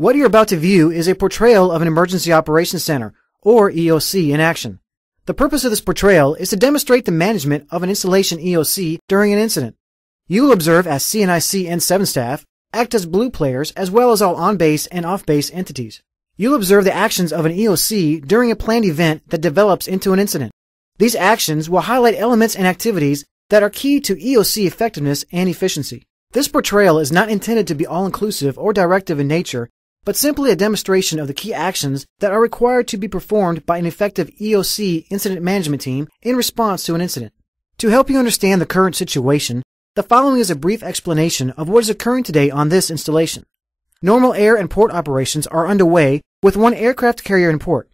What you're about to view is a portrayal of an Emergency Operations Center, or EOC, in action. The purpose of this portrayal is to demonstrate the management of an installation EOC during an incident. You will observe as CNIC and 7 staff act as blue players as well as all on-base and off-base entities. You'll observe the actions of an EOC during a planned event that develops into an incident. These actions will highlight elements and activities that are key to EOC effectiveness and efficiency. This portrayal is not intended to be all-inclusive or directive in nature, but simply a demonstration of the key actions that are required to be performed by an effective EOC incident management team in response to an incident. To help you understand the current situation, the following is a brief explanation of what is occurring today on this installation. Normal air and port operations are underway with one aircraft carrier in port.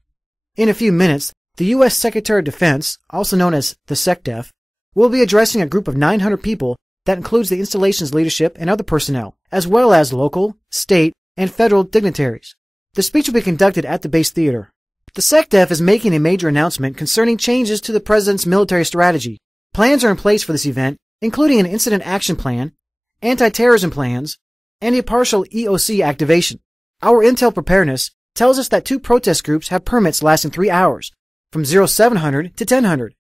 In a few minutes, the U.S. Secretary of Defense, also known as the SecDef, will be addressing a group of 900 people that includes the installation's leadership and other personnel, as well as local, state, and federal dignitaries. The speech will be conducted at the base theater. The SecDef is making a major announcement concerning changes to the President's military strategy. Plans are in place for this event, including an incident action plan, anti-terrorism plans, and a partial EOC activation. Our intel preparedness tells us that 2 protest groups have permits lasting 3 hours, from 0700 to 1000.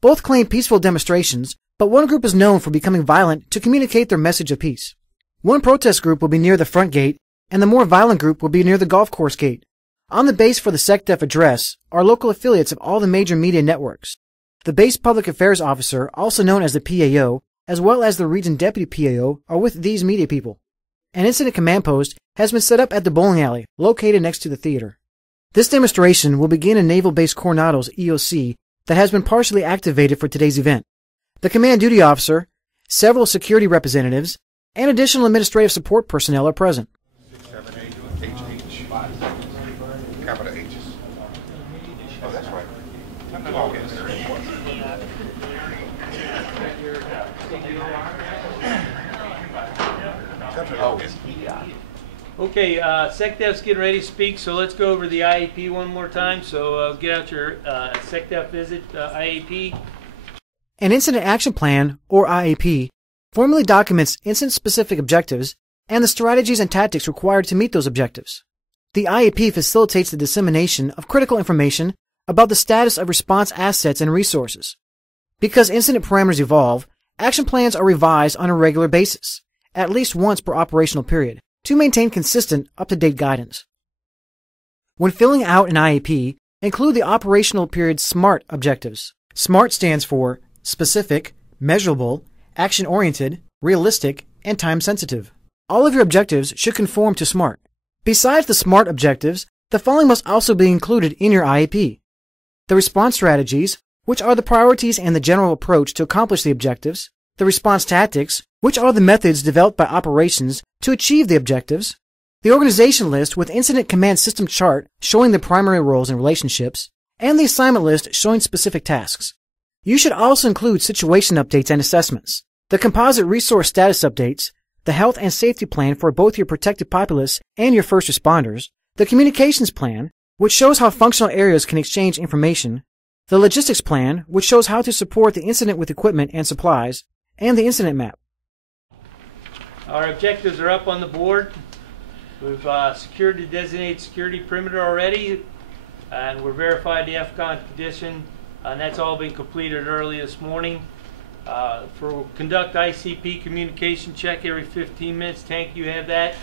Both claim peaceful demonstrations, but one group is known for becoming violent to communicate their message of peace. One protest group will be near the front gate, and the more violent group will be near the golf course gate. On the base for the SecDef address are local affiliates of all the major media networks. The base public affairs officer, also known as the PAO, as well as the region deputy PAO, are with these media people. An incident command post has been set up at the bowling alley, located next to the theater. This demonstration will begin in Naval Base Coronado's EOC that has been partially activated for today's event. The command duty officer, several security representatives, and additional administrative support personnel are present. Capital H's. Oh, that's right. Okay, SecDef's getting ready to speak, so let's go over the IAP one more time. So get out your SecDef visit IAP. An Incident Action Plan, or IAP, formally documents incident-specific objectives and the strategies and tactics required to meet those objectives. The IAP facilitates the dissemination of critical information about the status of response assets and resources. Because incident parameters evolve, action plans are revised on a regular basis, at least once per operational period, to maintain consistent, up-to-date guidance. When filling out an IAP, include the operational period SMART objectives. SMART stands for specific, measurable, action-oriented, realistic, and time-sensitive. All of your objectives should conform to SMART. Besides the SMART objectives, the following must also be included in your IAP. The response strategies, which are the priorities and the general approach to accomplish the objectives. The response tactics, which are the methods developed by operations to achieve the objectives. The organization list with incident command system chart showing the primary roles and relationships. And the assignment list showing specific tasks. You should also include situation updates and assessments, the composite resource status updates, the health and safety plan for both your protected populace and your first responders, the communications plan, which shows how functional areas can exchange information, the logistics plan, which shows how to support the incident with equipment and supplies, and the incident map. Our objectives are up on the board. We've secured the designated security perimeter already, and we're verified the FCON condition, and that's all been completed early this morning. For conduct ICP communication check every 15 minutes, Tank, you have that.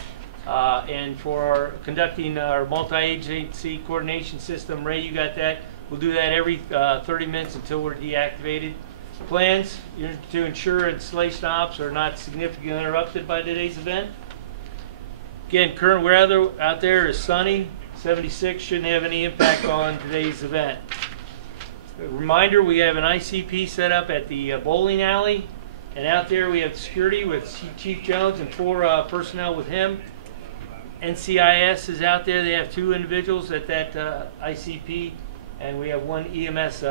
And for conducting our multi-agency coordination system, Ray, you got that. We'll do that every 30 minutes until we're deactivated. Plans to ensure installation ops are not significantly interrupted by today's event. Again, current weather out there is sunny, 76, shouldn't have any impact on today's event. A reminder, we have an ICP set up at the bowling alley, and out there we have security with Chief Jones and 4 personnel with him. NCIS is out there. They have 2 individuals at that ICP, and we have 1 EMS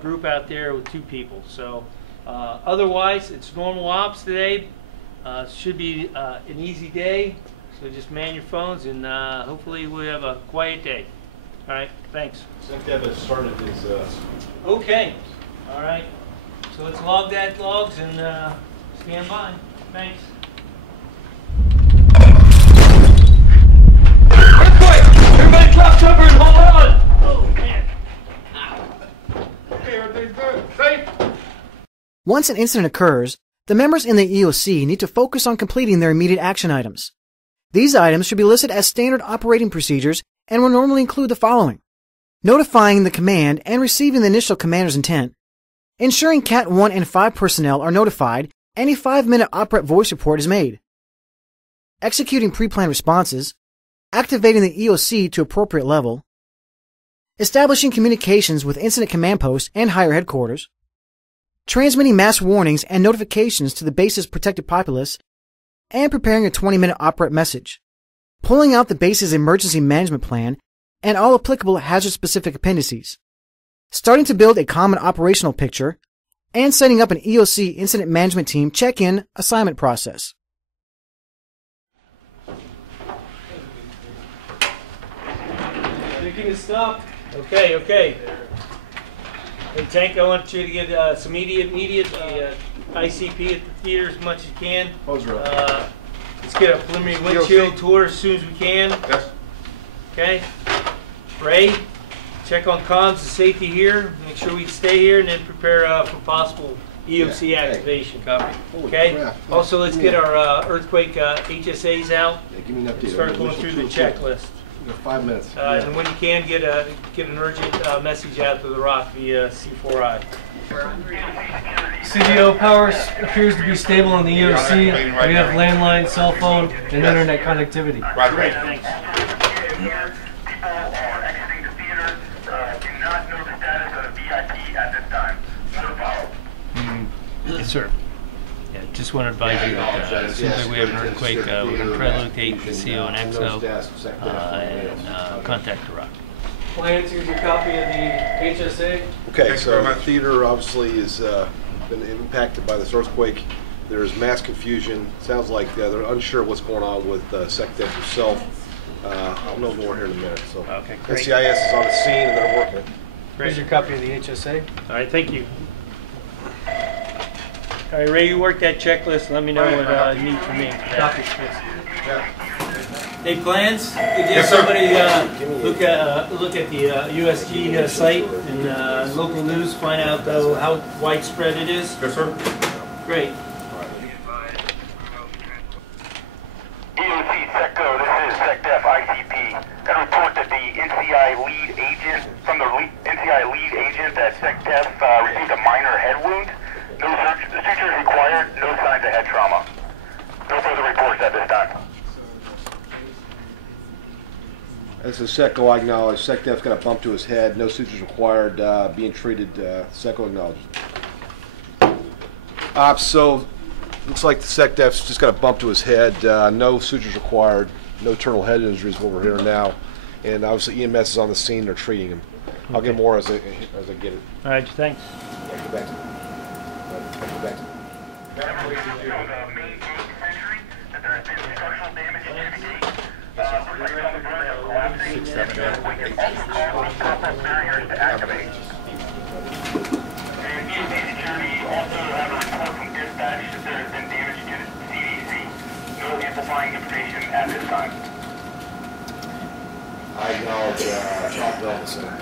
group out there with 2 people. So otherwise, it's normal ops today. Should be an easy day, so just man your phones, and hopefully we'll have a quiet day. All right, thanks. SecDef has started his... Okay, all right. So let's log that logs and stand by. Thanks. Everybody drop cover and hold on! Oh, man. Okay, everything's good. Safe? Once an incident occurs, the members in the EOC need to focus on completing their immediate action items. These items should be listed as standard operating procedures and will normally include the following: notifying the command and receiving the initial commander's intent, ensuring Cat 1 and 5 personnel are notified and a 5-minute operate voice report is made, executing pre-planned responses, activating the EOC to appropriate level, establishing communications with incident command posts and higher headquarters, transmitting mass warnings and notifications to the base's protected populace, and preparing a 20-minute operate message, pulling out the base's emergency management plan and all applicable hazard-specific appendices, starting to build a common operational picture, and setting up an EOC incident management team check-in assignment process. Making a stop. Okay, okay. Hey, Tank, I want you to get some immediate ICP at the theater as much as you can. Let's get a preliminary windshield tour as soon as we can. Yes. Okay. Ray, check on comms and safety here. Make sure we stay here and then prepare for possible EOC activation. Copy. Okay. Crap. Also, let's get our earthquake HSAs out. Yeah, give me an update. Start going through the checklist. You got 5 minutes. And when you can, get an urgent message out to the Rock via C4I. CDO power appears to be stable on the EOC. We have landline, cell phone, and internet connectivity. Right, Great, right. thanks. People are exiting the theater. Do not know the status of the VIP at this time. More follow. Yes, sir. Yeah, just want to advise you that as soon as we have an earthquake, we're going to relocate the CO and XO and contact the Rock. Plans, here's your copy of the HSA. Okay, Thanks very so the much. theater obviously has been impacted by this earthquake. There's mass confusion. Sounds like they're unsure what's going on with SecDef herself. I'll know more here in a minute. So Okay, great. NCIS is on the scene and they're working it. Here's your copy of the HSA. All right, thank you. All right, Ray, you work that checklist. Let me know what you need from me. Copy. Hey, plans? Could you Yes, have sir. somebody look at the USG site and local news, find out how widespread it is? Yes, sir. Great. EOC SecCo, this is SecDef ICP. Got a report that the NCI lead agent, from the NCI lead agent at SecDef received a minor head wound. No sutures required, no signs of head trauma. No further reports at this time. This is SecCo, I acknowledge. SecDef's got a bump to his head. No sutures required. Being treated. SecCo acknowledged. So looks like the SecDef's just got a bump to his head. No sutures required. No internal head injuries. What we're hearing now, and obviously EMS is on the scene. They're treating him. I'll get more as I get it. All right, thanks. Back to back to The main gate century, that there has been structural damage to the gate. Looks like some of the doors are collapsing. We can also call on pop-up barriers to activate. And EOC Security also have a report from dispatch that there has been damage to the CDC. No amplifying information at this time. I acknowledge Top Delta Center.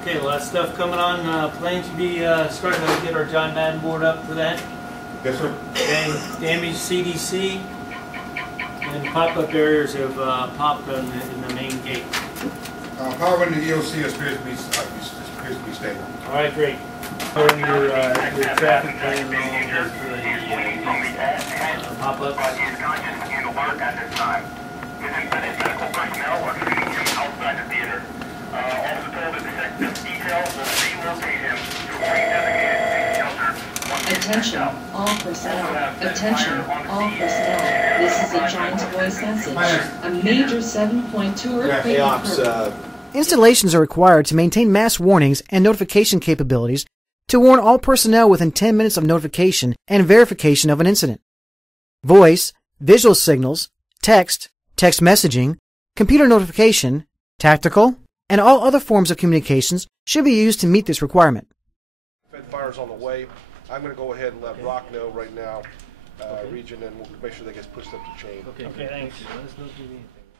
Okay, a lot of stuff coming on. Plans to be starting to get our John Madden board up for that. Yes, sir. And damaged CDC and pop-up barriers have popped in the main gate. Power in the EOC appears to be stable. All right, great. Putting your traffic plan and all of for the pop-ups. He is conscious and alert at this time. His medical personnel are treating him outside the theater. Also told that the SecDef detail will relocate him to a pre-designated safe shelter. Attention, all personnel. Attention, all personnel. This is a giant voice message. A major 7.2 earthquake Hey, Ops, occurred. Installations are required to maintain mass warnings and notification capabilities to warn all personnel within 10 minutes of notification and verification of an incident. Voice, visual signals, text messaging, computer notification, tactical, and all other forms of communications should be used to meet this requirement. Fed fire's on the way. I'm going to go ahead and let Rock know right now, region, and we'll make sure that gets pushed up the chain. Okay, thanks.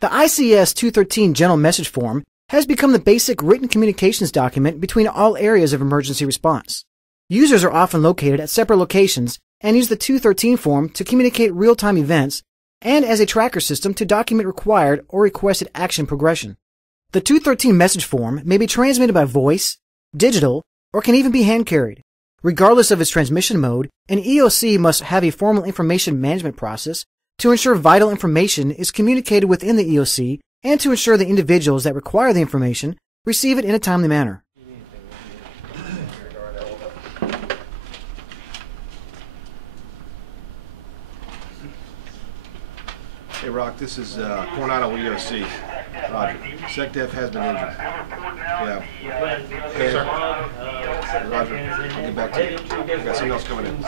The ICS 213 General Message Form has become the basic written communications document between all areas of emergency response. Users are often located at separate locations and use the 213 form to communicate real-time events and as a tracker system to document required or requested action progression. The 213 message form may be transmitted by voice, digital, or can even be hand-carried. Regardless of its transmission mode, an EOC must have a formal information management process to ensure vital information is communicated within the EOC and to ensure the individuals that require the information receive it in a timely manner. Hey Rock, this is Coronado EOC. Roger. SecDef has been injured. Yeah. And, Roger, I'll get back to you. I've got something else coming in.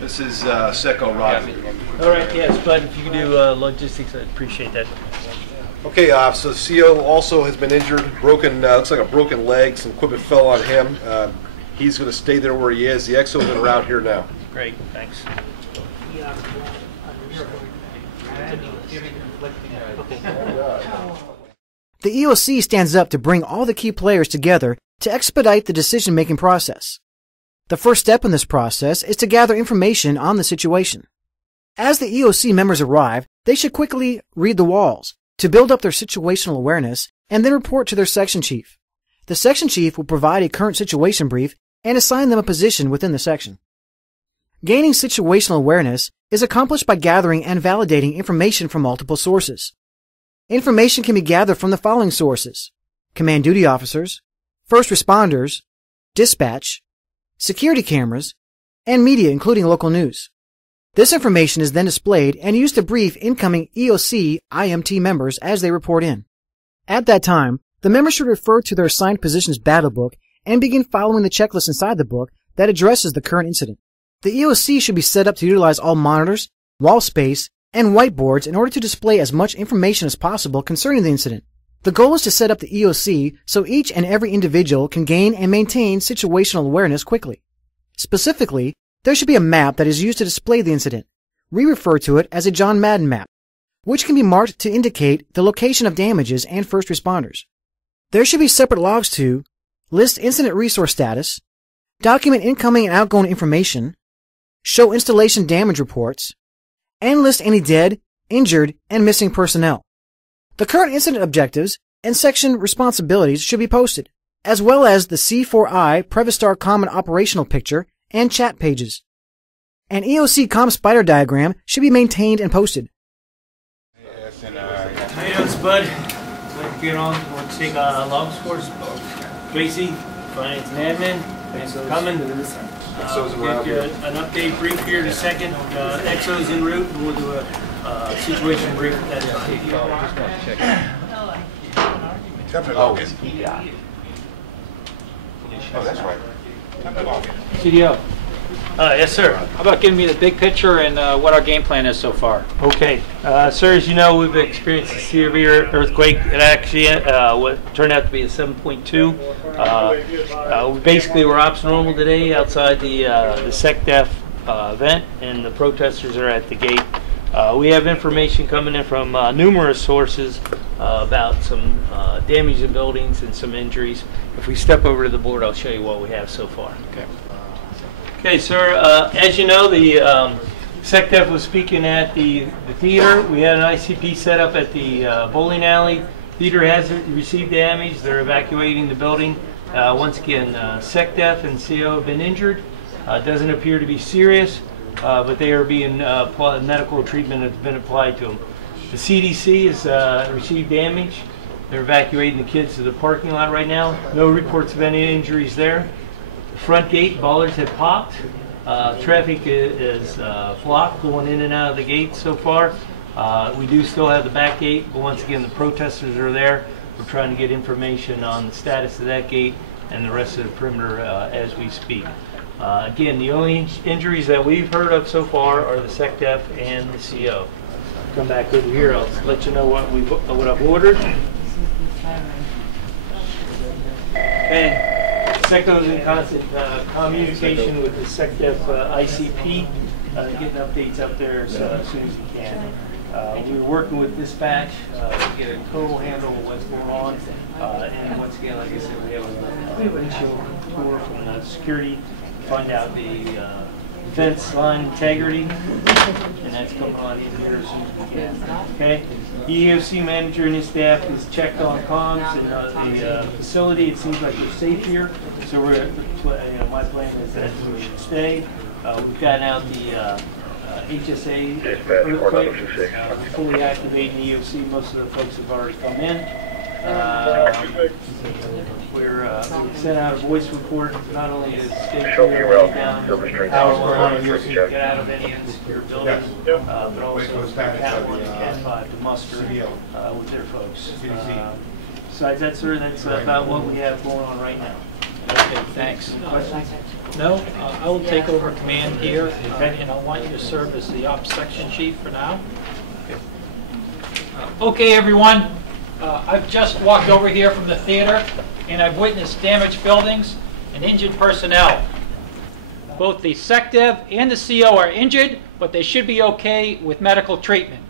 This is Seco Roger. All right, yes, Bud, if you could do logistics, I'd appreciate that. Okay, so CO also has been injured, broken, looks like a broken leg, some equipment fell on him. He's going to stay there where he is. The EXO is around here now. Great, thanks. The EOC stands up to bring all the key players together to expedite the decision-making process. The first step in this process is to gather information on the situation. As the EOC members arrive, they should quickly read the walls to build up their situational awareness and then report to their section chief. The section chief will provide a current situation brief and assign them a position within the section. Gaining situational awareness is accomplished by gathering and validating information from multiple sources. Information can be gathered from the following sources: command duty officers, first responders, dispatch, security cameras, and media including local news. This information is then displayed and used to brief incoming EOC IMT members as they report in. At that time, the members should refer to their assigned position's battle book and begin following the checklist inside the book that addresses the current incident. The EOC should be set up to utilize all monitors, wall space, and whiteboards in order to display as much information as possible concerning the incident. The goal is to set up the EOC so each and every individual can gain and maintain situational awareness quickly. Specifically, there should be a map that is used to display the incident. We refer to it as a John Madden map, which can be marked to indicate the location of damages and first responders. There should be separate logs to list incident resource status, document incoming and outgoing information, show installation damage reports, and list any dead, injured, and missing personnel. The current incident objectives and section responsibilities should be posted, as well as the C4I Previstar Common Operational Picture and chat pages. An EOC COM spider diagram should be maintained and posted. Hey, it's Bud. Let's get on. We'll take logs for us. Tracy, Finance and Admin. Thanks for coming. We'll get an update brief here in a second. EXO's en route, and we'll do a situation brief at that time. Oh, that's right. CDO. Yes, sir. How about giving me the big picture and what our game plan is so far? Okay. Sir, as you know, we've experienced a severe earthquake. It actually what turned out to be a 7.2. Basically, we're ops normal today outside the SecDef event, and the protesters are at the gate. We have information coming in from numerous sources about some damage in buildings and some injuries. If we step over to the board, I'll show you what we have so far. Okay. Okay, sir. As you know, the SecDef was speaking at the theater. We had an ICP set up at the bowling alley. Theater has received damage. They're evacuating the building. Once again, SecDef and CO have been injured. It doesn't appear to be serious, but they are being medical treatment has been applied to them. The CDC has received damage. They're evacuating the kids to the parking lot right now. No reports of any injuries there. The front gate, bollards have popped. Traffic is blocked going in and out of the gate so far. We do still have the back gate, but once again, the protesters are there. We're trying to get information on the status of that gate and the rest of the perimeter as we speak. Again, the only injuries that we've heard of so far are the SecDef and the CO. come back over here, I'll let you know what I've ordered. And SECDEF is in constant communication with the SECDEF ICP, getting updates up there as soon as we can. We're working with dispatch to get a total handle of what's going on. And once again, like I said, we have an initial tour from security to find out the fence line integrity, and that's coming on in here as soon as we can. Okay, the EOC manager and his staff has checked on comms and the facility. It seems like we're safe here, so my plan is that we should stay. We've gotten out the HSA earthquake. We're fully activating the EOC. Most of the folks have already come in. We sent out a voice report, not only to stay clear down power line, get out of any insecure buildings, but also Cat 1 and Cat 5 to muster with their folks. Besides that, sir, that's about what we have going on right now. Okay, thanks. Questions? No, I will take over command here, and I want you to serve as the ops section chief for now. Okay, everyone. I've just walked over here from the theater, and I've witnessed damaged buildings and injured personnel. Both the SECDEF and the CO are injured, but they should be okay with medical treatment.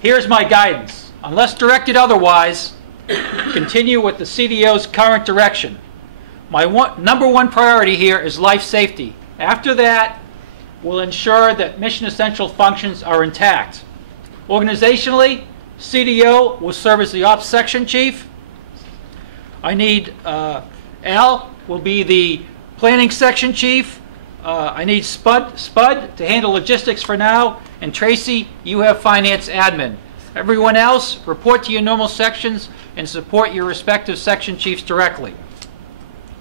Here's my guidance. Unless directed otherwise, continue with the CDO's current direction. My number one priority here is life safety. After that, we'll ensure that mission essential functions are intact. Organizationally, CDO will serve as the ops section chief. I need Al will be the planning section chief. I need Spud to handle logistics for now, and Tracy, you have finance admin. Everyone else, report to your normal sections and support your respective section chiefs directly.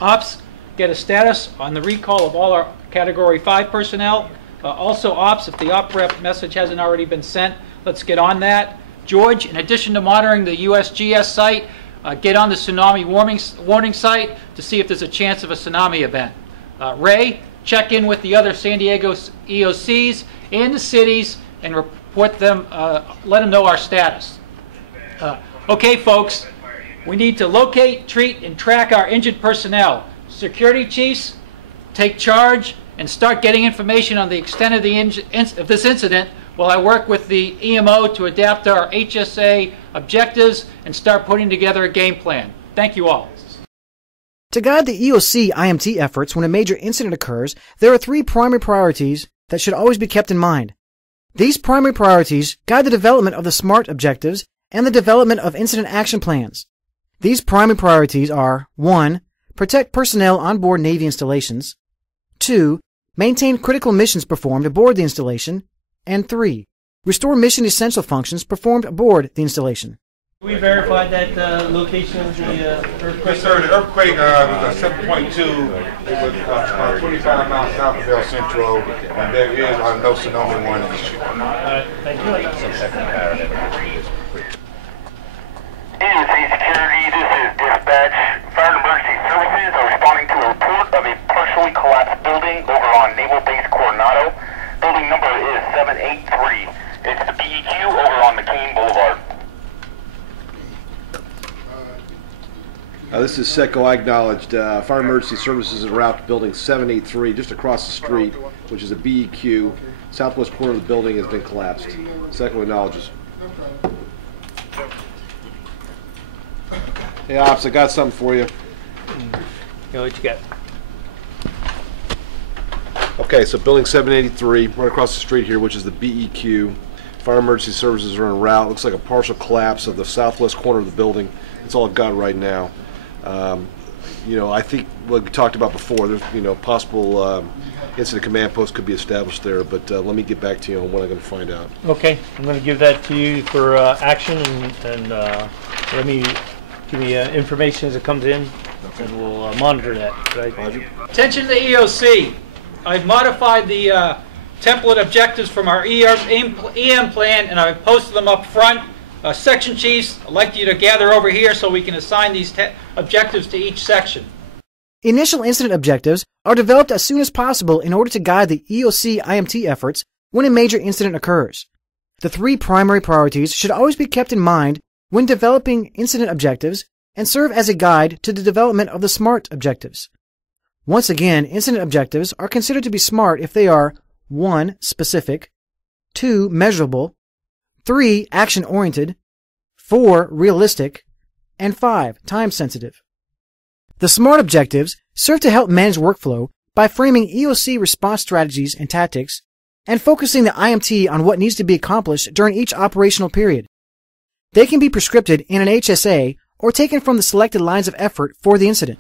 Ops, get a status on the recall of all our Category 5 personnel. Also, Ops, if the op rep message hasn't already been sent, let's get on that. George, in addition to monitoring the USGS site, get on the tsunami warning site to see if there's a chance of a tsunami event. Ray, check in with the other San Diego EOCs and the cities and report them, let them know our status. Okay, folks, we need to locate, treat, and track our injured personnel. Security chiefs, take charge and start getting information on the extent of this incident while I work with the EMO to adapt our HSA objectives and start putting together a game plan. Thank you all. To guide the EOC IMT efforts when a major incident occurs, there are 3 primary priorities that should always be kept in mind. These primary priorities guide the development of the SMART objectives and the development of incident action plans. These primary priorities are 1. Protect personnel on board Navy installations. 2. Maintain critical missions performed aboard the installation. And 3. Restore mission essential functions performed aboard the installation. We verified that location of the earthquake? Yes, sir. The earthquake was 7.2. It was about 25 miles south of El Centro, and there is no tsunami warning issue. All right, thank you. EOC Security, this is dispatch. Fire and emergency services are responding to a report of a partially collapsed building over on Naval Base Coronado. Building number is 783. It's the BEQ over on McCain Boulevard. This is SECO. I acknowledged. Fire Emergency Services en route to Building 783, just across the street, which is a BEQ. Southwest corner of the building has been collapsed. SECO acknowledges. Hey, Ops, I got something for you. What you got? Okay, so Building 783, right across the street here, which is the BEQ. Fire Emergency Services are en route. Looks like a partial collapse of the southwest corner of the building. That's all I've got right now. I think what we talked about before, there's, possible incident command post could be established there, but let me get back to you on what I'm going to find out. Okay, I'm going to give that to you for action, and let me give me information as it comes in, and we'll monitor that. Right? Roger. Attention to the EOC. I've modified the template objectives from our EM plan, and I've posted them up front. Section chiefs, I'd like you to gather over here so we can assign these objectives to each section. Initial incident objectives are developed as soon as possible in order to guide the EOC IMT efforts when a major incident occurs. The three primary priorities should always be kept in mind when developing incident objectives and serve as a guide to the development of the SMART objectives. Once again, incident objectives are considered to be SMART if they are 1. Specific, 2. Measurable, 3. Action-oriented, 4. Realistic, and 5. Time-sensitive. The SMART objectives serve to help manage workflow by framing EOC response strategies and tactics and focusing the IMT on what needs to be accomplished during each operational period. They can be prescripted in an HSA or taken from the selected lines of effort for the incident.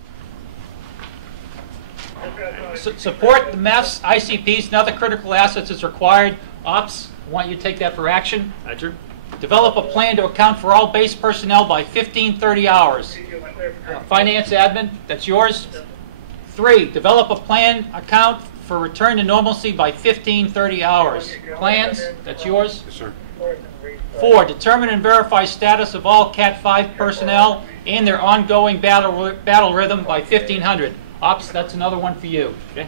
Support the MEFs, ICPs, and other critical assets as required. Ops, I want you to take that for action. Roger. Develop a plan to account for all base personnel by 15:30 hours. Finance admin, that's yours. 3, develop a plan account for return to normalcy by 15:30 hours. Plans, that's yours. Yes, sir. 4, determine and verify status of all Cat 5 personnel and their ongoing battle rhythm by 1500. Ops, that's another one for you. Okay.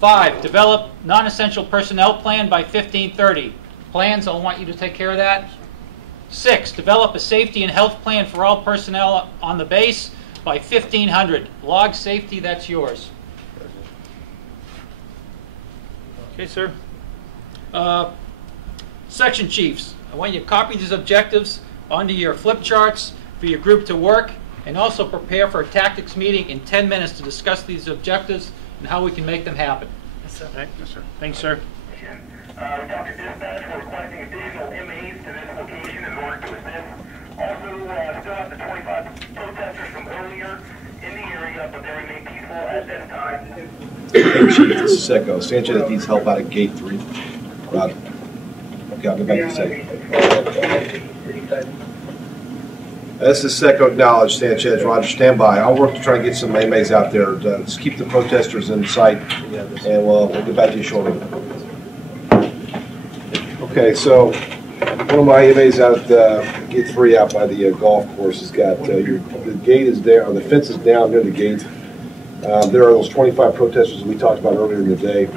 5, develop non-essential personnel plan by 1530. Plans, I want you to take care of that. 6, develop a safety and health plan for all personnel on the base by 1500. Log safety, that's yours. Okay, sir. Section chiefs, I want you to copy these objectives onto your flip charts for your group to work, and also prepare for a tactics meeting in 10 minutes to discuss these objectives and how we can make them happen. All right. Yes, sir. Thanks, sir. Dr. Dispatch, we're requesting additional MAs to this location in order to assist. Also, still have the 25 protesters from earlier in the area, but they remain peaceful at this time. Hey, Chief, this is Secco. Sanchez needs help out at Gate 3. Roger. Okay, I'll get back to you second. This is Secco acknowledged, Sanchez. Roger, stand by. I'll work to try and get some AMAs out there. Just keep the protesters in sight, and we'll get back to you shortly. Okay, so one of my AMAs out at Gate 3 out by the golf course has got, the gate is there, or the fence is down near the gate. There are those 25 protesters we talked about earlier in the day.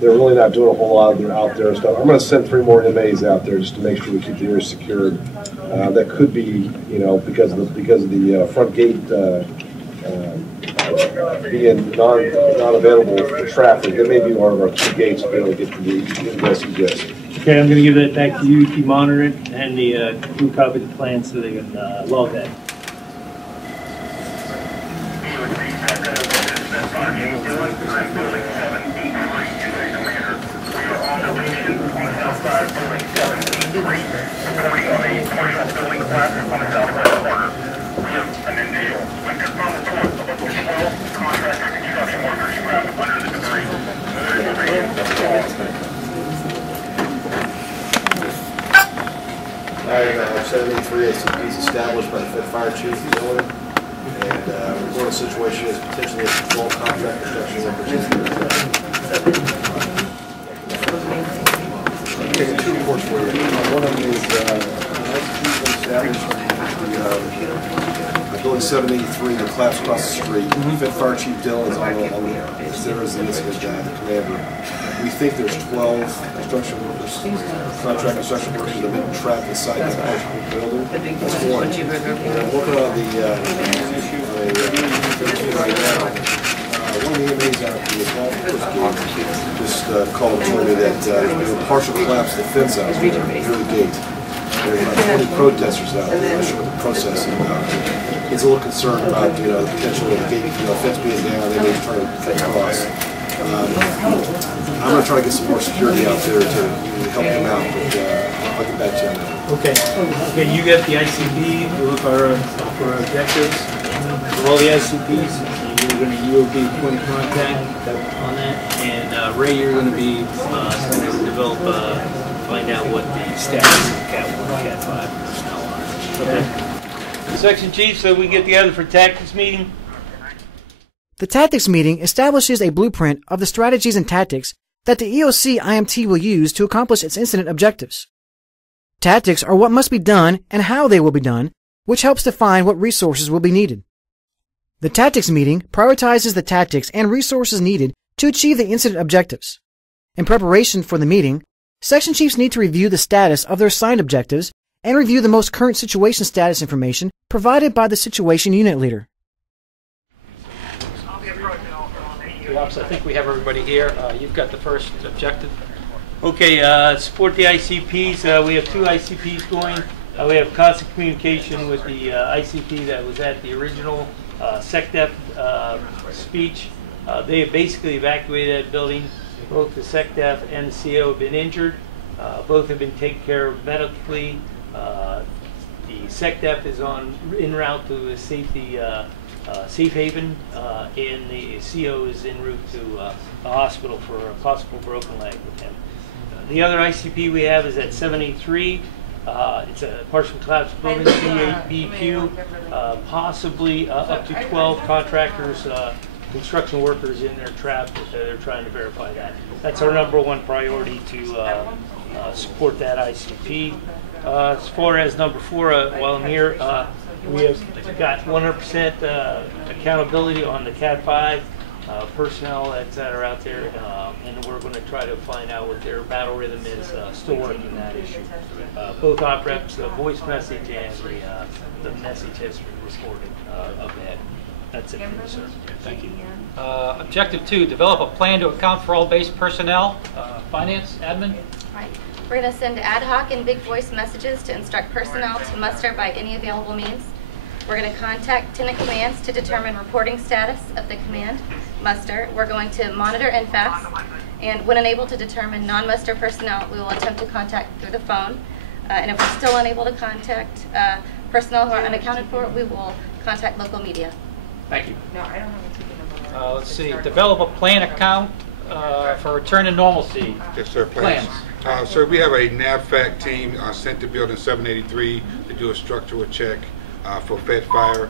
They're really not doing a whole lot. They're out there and stuff. I'm going to send 3 more MAs out there just to make sure we keep the area secured. That could be, because of the front gate being not available for traffic. That may be one of our 2 gates to be able to get to the ingress egress. Okay, I'm going to give that back to you. Keep monitoring it, and the crew copy the plan so they can log that. I 73 ACPs established by the Fed Fire Chief of the building, and report a situation as potentially a control contract construction workers. Taking 2 reports for you. One of them is established building 783, the collapse across the street. Fed Fire Chief Dillon is on the stairs of the incident, the commander. We think there's 12 construction workers, contract construction workers that have been trapped inside the building. That's 1. We're working on the right now. One of the EMAs out at the golf course gate just called and told me that there's been a partial collapse of the fence out near the gate. There's about 20 protesters out there. I'm not sure what the process is about. He's a little concerned about the potential of the gate, fence being down. They may try to cross. I'm going to try to get some more security out there to help him out, but I'll get back to you on that. Okay, you got the ICP, we look for our objectives. For all the ICPs, you will be point of contact on that, and Ray, you're going to be going to develop, find out what the status of Cat 1 and Cat 5 personnel are. Okay. Section chief, so we can get together for tactics meeting. The tactics meeting establishes a blueprint of the strategies and tactics that the EOC IMT will use to accomplish its incident objectives. Tactics are what must be done and how they will be done, which helps define what resources will be needed. The tactics meeting prioritizes the tactics and resources needed to achieve the incident objectives. In preparation for the meeting, Section chiefs need to review the status of their assigned objectives and review the most current situation status information provided by the situation unit leader. Ops, I think we have everybody here. You've got the first objective. Okay, support the ICPs. We have two ICPs going. We have constant communication with the ICP that was at the original SecDef speech. They have basically evacuated that building. Both the SecDef and the CO have been injured. Both have been taken care of medically. The SecDef is en route to a safe haven, and the CO is en route to a hospital for a possible broken leg with him. The other ICP we have is at 783. It's a partial collapse building, BQ, possibly up to 12 contractors, construction workers in there trapped. They're trying to verify that. That's our #1 priority to support that ICP. As far as #4, while I'm here, we have got 100% accountability on the Cat 5 personnel that are out there, and we're going to try to find out what their battle rhythm is. Still working that issue. Both op reps, the voice message and the message has been recorded of that. That's it for me, sir. Thank you. Objective 2, develop a plan to account for all base personnel. Finance, admin. Right. We're going to send ad hoc and big voice messages to instruct personnel to muster by any available means. We're going to contact tenant commands to determine reporting status of the command muster. We're going to monitor NFAS, and when unable to determine non-muster personnel, we will attempt to contact through the phone. And if we're still unable to contact personnel who are unaccounted for, we will contact local media. Thank you. Let's see. Develop a plan account for return to normalcy. Yes, sir. Plans. Sir, we have a NAVFAC team sent to building 783 to do a structural check for Fed fire.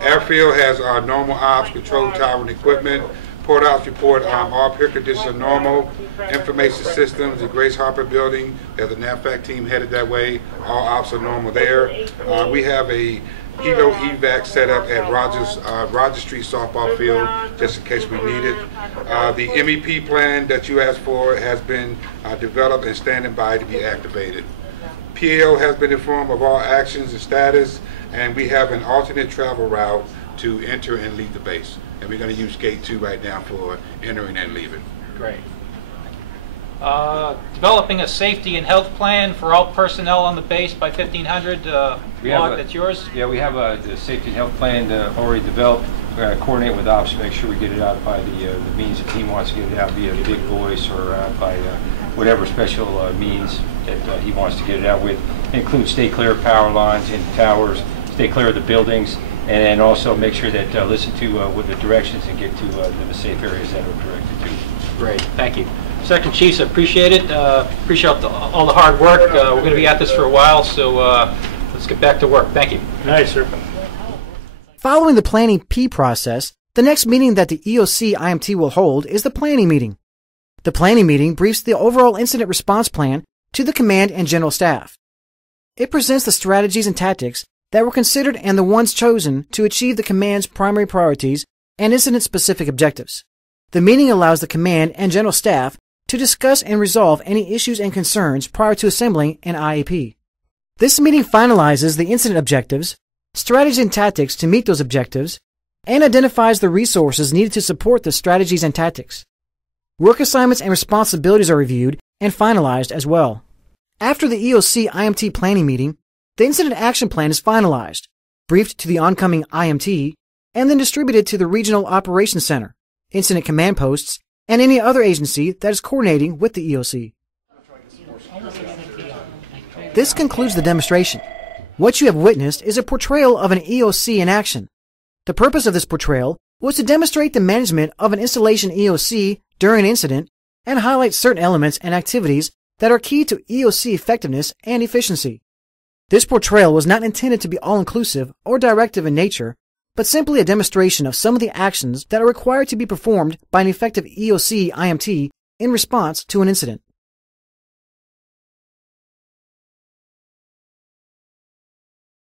Airfield has normal ops, control tower and equipment. Port ops report all pier conditions are normal. Information systems, the Grace Harper building, there's a NAVFAC team headed that way. All ops are normal there. We have a Helo evac set up at Rogers Street softball field, just in case we need it. The MEP plan that you asked for has been developed and standing by to be activated. PAO has been informed of all actions and status, and we have an alternate travel route to enter and leave the base. And we're going to use gate 2 right now for entering and leaving. Great. Developing a safety and health plan for all personnel on the base by 1500. Log, that's yours? Yeah, we have the safety and health plan already developed. We're going to coordinate with ops to make sure we get it out by the means the team wants to get it out via big voice or by whatever special means that he wants to get it out with. Include stay clear of power lines and towers, stay clear of the buildings, and then also make sure that listen to what the directions and get to the safe areas that are directed to. Great, thank you. Section Chiefs, I appreciate it. Appreciate all the hard work. We're going to be at this for a while, so let's get back to work. Thank you. Nice, sir. Following the Planning P process, the next meeting that the EOC IMT will hold is the Planning Meeting. The Planning Meeting briefs the overall incident response plan to the command and general staff. It presents the strategies and tactics that were considered and the ones chosen to achieve the command's primary priorities and incident-specific objectives. The meeting allows the command and general staff to discuss and resolve any issues and concerns prior to assembling an IAP. This meeting finalizes the incident objectives, strategies and tactics to meet those objectives, and identifies the resources needed to support the strategies and tactics. Work assignments and responsibilities are reviewed and finalized as well. After the EOC IMT planning meeting, the incident action plan is finalized, briefed to the oncoming IMT, and then distributed to the Regional Operations Center, incident command posts, and any other agency that is coordinating with the EOC. This concludes the demonstration. What you have witnessed is a portrayal of an EOC in action. The purpose of this portrayal was to demonstrate the management of an installation EOC during an incident and highlight certain elements and activities that are key to EOC effectiveness and efficiency. This portrayal was not intended to be all-inclusive or directive in nature, but simply a demonstration of some of the actions that are required to be performed by an effective EOC IMT in response to an incident.